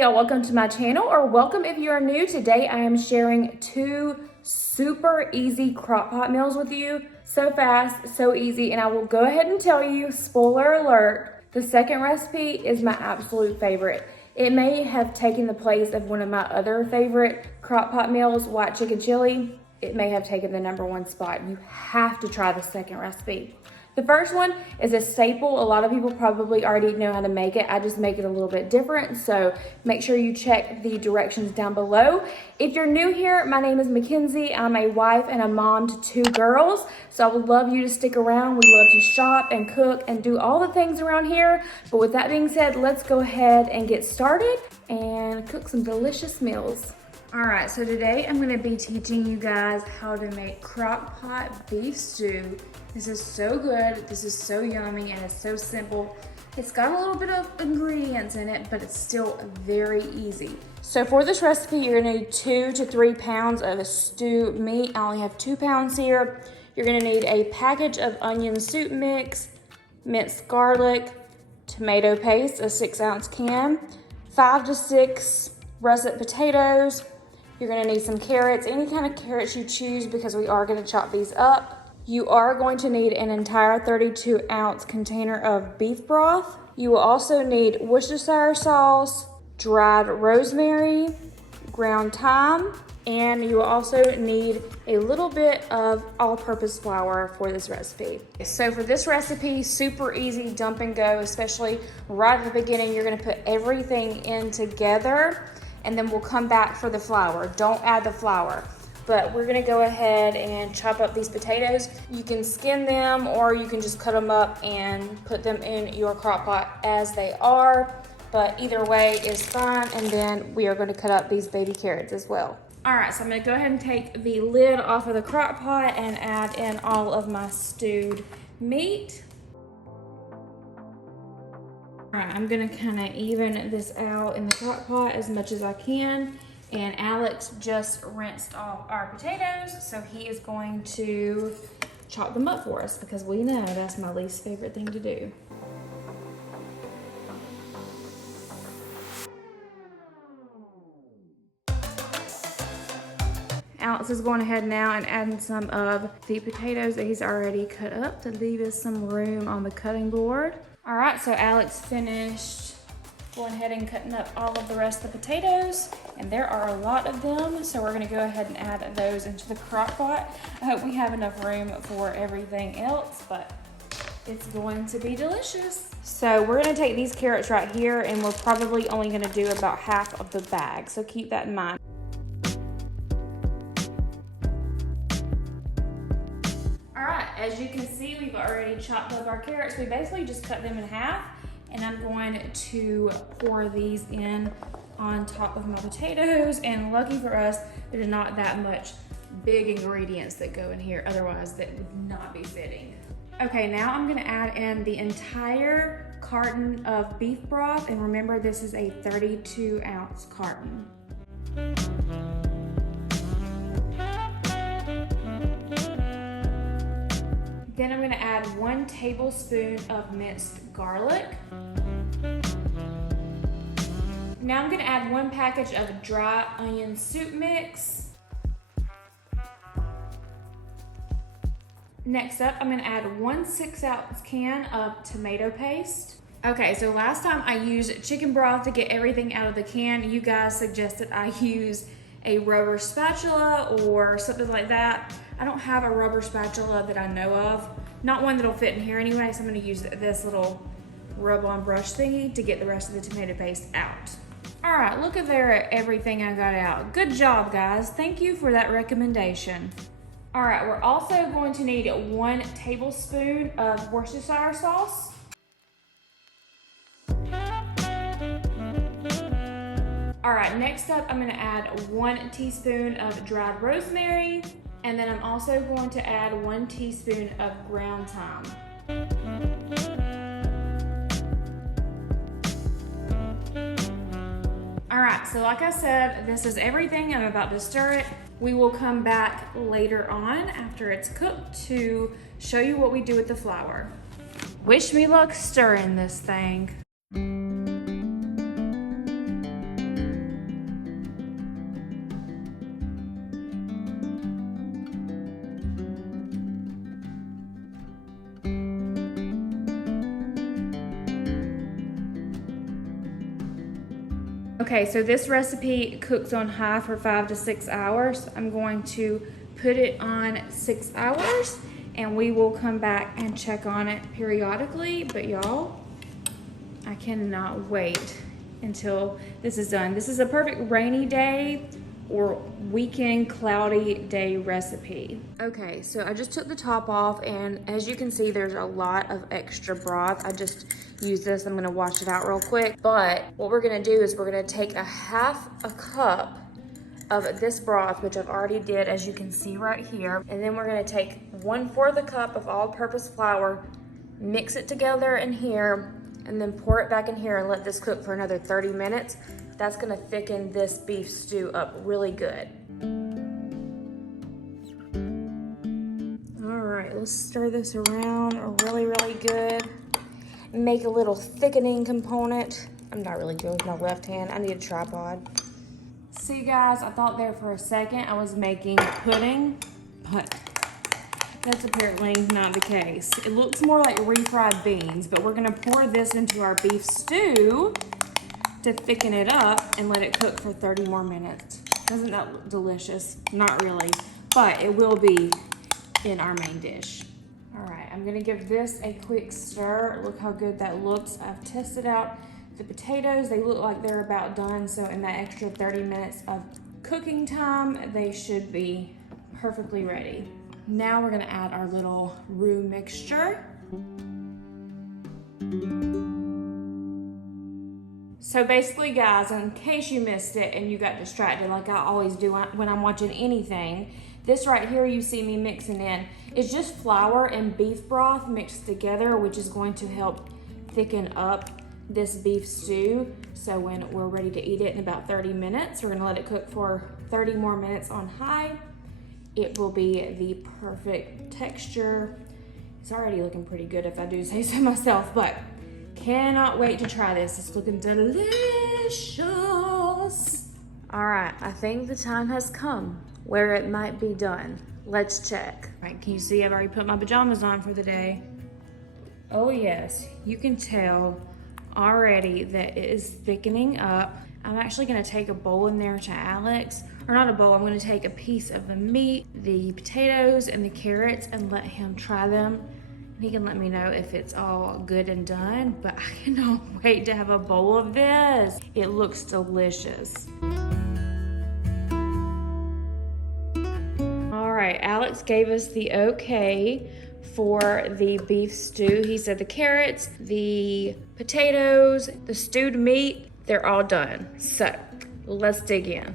Y'all, welcome to my channel, or welcome if you are new. Today I am sharing 2 super easy crock pot meals with you. So fast, so easy, and I will go ahead and tell you, spoiler alert, the second recipe is my absolute favorite. It may have taken the place of one of my other favorite crock pot meals, white chicken chili. It may have taken the #1 spot. You have to try the second recipe. The first one is a staple. A lot of people probably already know how to make it. I just make it a little bit different, so make sure you check the directions down below. If you're new here, my name is Mackenzie. I'm a wife and a mom to 2 girls, so I would love you to stick around. We love to shop and cook and do all the things around here. But with that being said, let's go ahead and get started and cook some delicious meals. All right, so today I'm gonna be teaching you guys how to make crock pot beef stew. This is so good, this is so yummy, and it's so simple. It's got a little bit of ingredients in it, but it's still very easy. So for this recipe, you're gonna need 2 to 3 pounds of stew meat. I only have 2 pounds here. You're gonna need a package of onion soup mix, minced garlic, tomato paste, a 6-ounce can, 5 to 6 russet potatoes. You're gonna need some carrots, any kind of carrots you choose, because we are gonna chop these up. You are going to need an entire 32-ounce container of beef broth. You will also need Worcestershire sauce, dried rosemary, ground thyme, and you will also need a little bit of all-purpose flour for this recipe. So for this recipe, super easy, dump and go, especially right at the beginning. You're gonna put everything in together, and then we'll come back for the flour. Don't add the flour. But we're gonna go ahead and chop up these potatoes. You can skin them, or you can just cut them up and put them in your crock pot as they are. But either way is fine. And then we are gonna cut up these baby carrots as well. All right, so I'm gonna go ahead and take the lid off of the crock pot and add in all of my stewed meat. All right, I'm gonna kind of even this out in the crock pot as much as I can. And Alex just rinsed off our potatoes, so he is going to chop them up for us, because we know that's my least favorite thing to do. Alex is going ahead now and adding some of the potatoes that he's already cut up to leave us some room on the cutting board. All right, so Alex finished going ahead and cutting up all of the rest of the potatoes, and there are a lot of them, so we're going to go ahead and add those into the crock pot. I hope we have enough room for everything else, but it's going to be delicious. So we're going to take these carrots right here, and we're probably only going to do about half of the bag, so keep that in mind. All right, as you can see, we've already chopped up our carrots. We basically just cut them in half, and I'm going to pour these in on top of my potatoes. And lucky for us, there's not that much big ingredients that go in here, otherwise that would not be fitting. Okay, now I'm gonna add in the entire carton of beef broth, and remember, this is a 32-ounce carton. Then I'm gonna add 1 tablespoon of minced garlic. Now I'm gonna add 1 package of dry onion soup mix. Next up, I'm gonna add 1 6-ounce can of tomato paste. Okay, so last time I used chicken broth to get everything out of the can. You guys suggested I use a rubber spatula or something like that. I don't have a rubber spatula that I know of. Not one that'll fit in here anyway, so I'm gonna use this little rub-on brush thingy to get the rest of the tomato paste out. All right, look at there at everything I got out. Good job, guys. Thank you for that recommendation. All right, we're also going to need 1 tablespoon of Worcestershire sauce. All right, next up, I'm gonna add 1 teaspoon of dried rosemary, and then I'm also going to add 1 teaspoon of ground thyme. All right, so like I said, this is everything. I'm about to stir it. We will come back later on after it's cooked to show you what we do with the flour. Wish me luck stirring this thing. Okay, so this recipe cooks on high for 5 to 6 hours. I'm going to put it on 6 hours and we will come back and check on it periodically. But y'all, I cannot wait until this is done. This is a perfect rainy day or weekend cloudy day recipe. Okay, so I just took the top off, and as you can see, there's a lot of extra broth. I just used this. I'm gonna wash it out real quick. But what we're gonna do is we're gonna take a half a cup of this broth, which I've already did, as you can see right here. And then we're gonna take 1/4 a cup of all-purpose flour, mix it together in here, and then pour it back in here and let this cook for another 30 minutes. That's gonna thicken this beef stew up really good. All right, let's stir this around really, really good. Make a little thickening component. I'm not really good with my left hand. I need a tripod. See guys, I thought there for a second I was making pudding, but that's apparently not the case. It looks more like refried beans, but we're gonna pour this into our beef stew to thicken it up and let it cook for 30 more minutes. Doesn't that look delicious? Not really, but it will be in our main dish. All right, I'm gonna give this a quick stir. Look how good that looks. I've tested out the potatoes. They look like they're about done, so in that extra 30 minutes of cooking time, they should be perfectly ready. Now we're gonna add our little roux mixture. So basically guys, in case you missed it and you got distracted like I always do when I'm watching anything, this right here you see me mixing in is just flour and beef broth mixed together, which is going to help thicken up this beef stew. So when we're ready to eat it in about 30 minutes, we're gonna let it cook for 30 more minutes on high. It will be the perfect texture. It's already looking pretty good if I do say so myself, but cannot wait to try this. It's looking delicious. All right, I think the time has come where it might be done. Let's check. All right, can you see I've already put my pajamas on for the day? Oh yes, you can tell already that it is thickening up. I'm actually gonna take a bowl in there to Alex, or not a bowl, I'm gonna take a piece of the meat, the potatoes, and the carrots and let him try them. He can let me know if it's all good and done, but I cannot wait to have a bowl of this. It looks delicious. All right, Alex gave us the okay for the beef stew. He said the carrots, the potatoes, the stewed meat, they're all done. So let's dig in.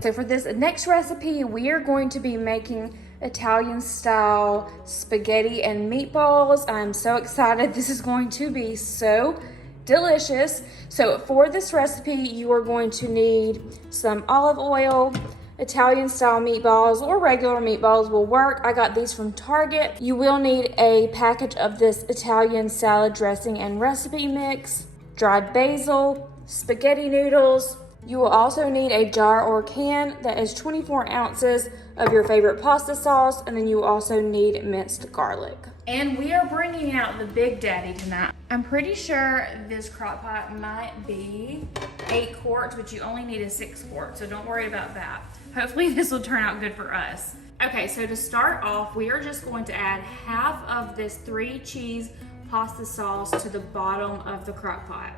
So for this next recipe, we are going to be making Italian style spaghetti and meatballs. I'm so excited. This is going to be so delicious. So for this recipe, you are going to need some olive oil, Italian style meatballs or regular meatballs will work. I got these from Target. You will need a package of this Italian salad dressing and recipe mix, dried basil, spaghetti noodles. You will also need a jar or can that is 24 ounces of your favorite pasta sauce, and then you will also need minced garlic. And we are bringing out the Big Daddy tonight. I'm pretty sure this crock pot might be 8 quarts, but you only need a 6 quart, so don't worry about that. Hopefully this will turn out good for us. Okay, so to start off, we are just going to add half of this 3 cheese pasta sauce to the bottom of the crock pot.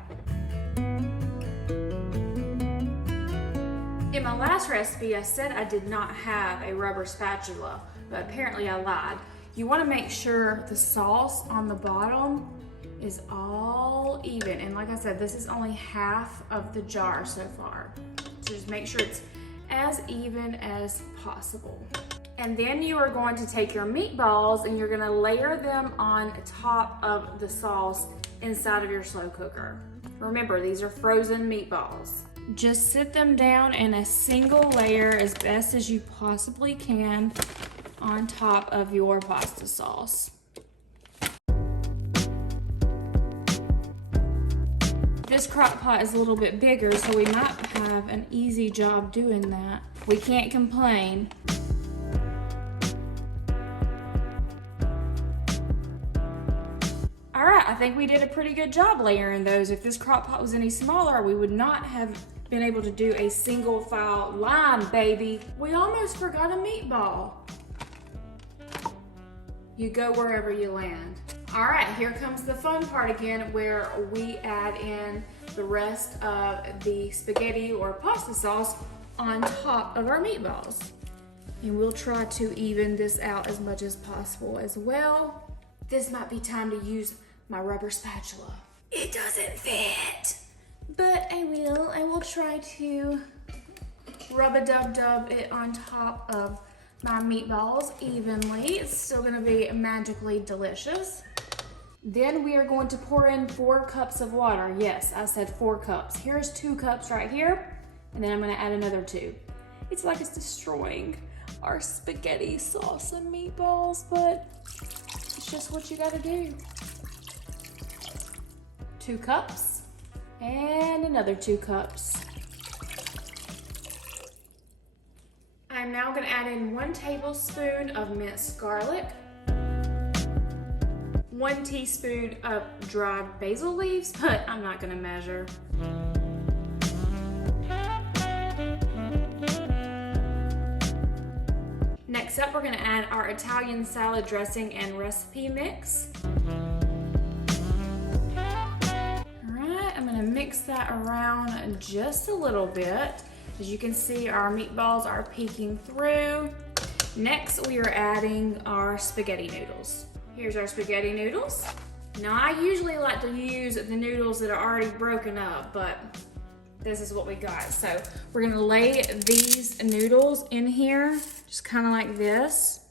In my last recipe, I said I did not have a rubber spatula, but apparently I lied. You want to make sure the sauce on the bottom is all even. And like I said, this is only half of the jar so far. So just make sure it's as even as possible. And then you are going to take your meatballs and you're going to layer them on top of the sauce inside of your slow cooker. Remember, these are frozen meatballs. Just sit them down in a single layer as best as you possibly can on top of your pasta sauce. This crock pot is a little bit bigger, so we might have an easy job doing that. We can't complain. All right, I think we did a pretty good job layering those. If this crock pot was any smaller, we would not have been able to do a single file line, baby. We almost forgot a meatball. You go wherever you land. All right, here comes the fun part again, where we add in the rest of the spaghetti or pasta sauce on top of our meatballs. And we'll try to even this out as much as possible as well. This might be time to use my rubber spatula. It doesn't fit, but I will try to rub-a-dub-dub it on top of my meatballs evenly. It's still gonna be magically delicious. Then we are going to pour in 4 cups of water. Yes, I said 4 cups. Here's 2 cups right here, and then I'm gonna add another 2. It's like it's destroying our spaghetti sauce and meatballs, but it's just what you gotta do. 2 cups, and another 2 cups. I'm now gonna add in 1 tablespoon of minced garlic, 1 teaspoon of dried basil leaves, but I'm not gonna measure. Next up, we're gonna add our Italian salad dressing and recipe mix. I'm gonna mix that around just a little bit. As you can see, our meatballs are peeking through. Next, we are adding our spaghetti noodles. Here's our spaghetti noodles. Now, I usually like to use the noodles that are already broken up, but this is what we got. So we're gonna lay these noodles in here, just kind of like this.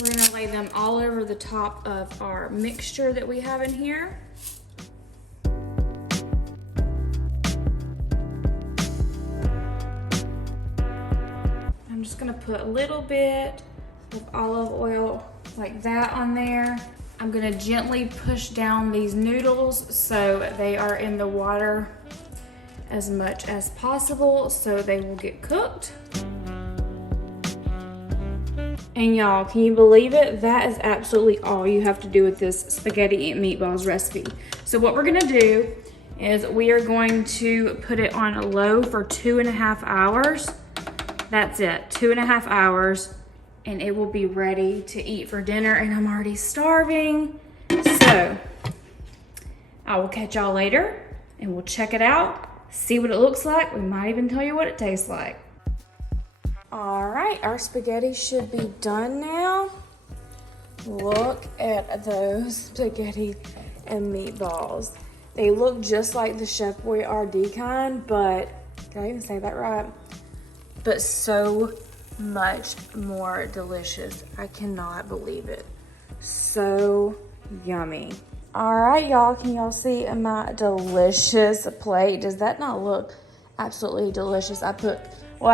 We're gonna lay them all over the top of our mixture that we have in here. I'm just gonna put a little bit of olive oil like that on there. I'm gonna gently push down these noodles so they are in the water as much as possible so they will get cooked. And y'all, can you believe it? That is absolutely all you have to do with this spaghetti and meatballs recipe. So what we're gonna do is we are going to put it on low for 2.5 hours. That's it, 2.5 hours, and it will be ready to eat for dinner, and I'm already starving. So I will catch y'all later, and we'll check it out, see what it looks like. We might even tell you what it tastes like. All right, our spaghetti should be done now. Look at those spaghetti and meatballs. They look just like the Chef Boyardee kind, but, did I even say that right? But so much more delicious. I cannot believe it. So yummy. All right, y'all, can y'all see my delicious plate? Does that not look absolutely delicious? I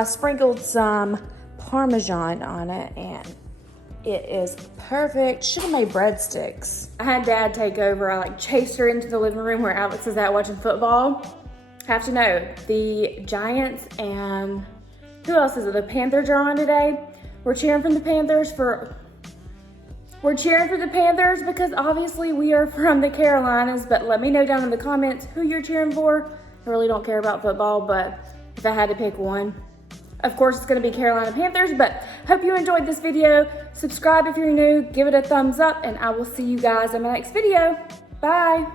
sprinkled some Parmesan on it, and it is perfect. Should have made breadsticks. I had Dad take over. I chased her into the living room where Alex is at watching football. Have to know, the Giants and who else is it? The Panthers are on today. We're cheering for the Panthers because obviously we are from the Carolinas, but let me know down in the comments who you're cheering for. I really don't care about football, but if I had to pick one, of course it's gonna be Carolina Panthers, but hope you enjoyed this video. Subscribe if you're new, give it a thumbs up, and I will see you guys in my next video. Bye.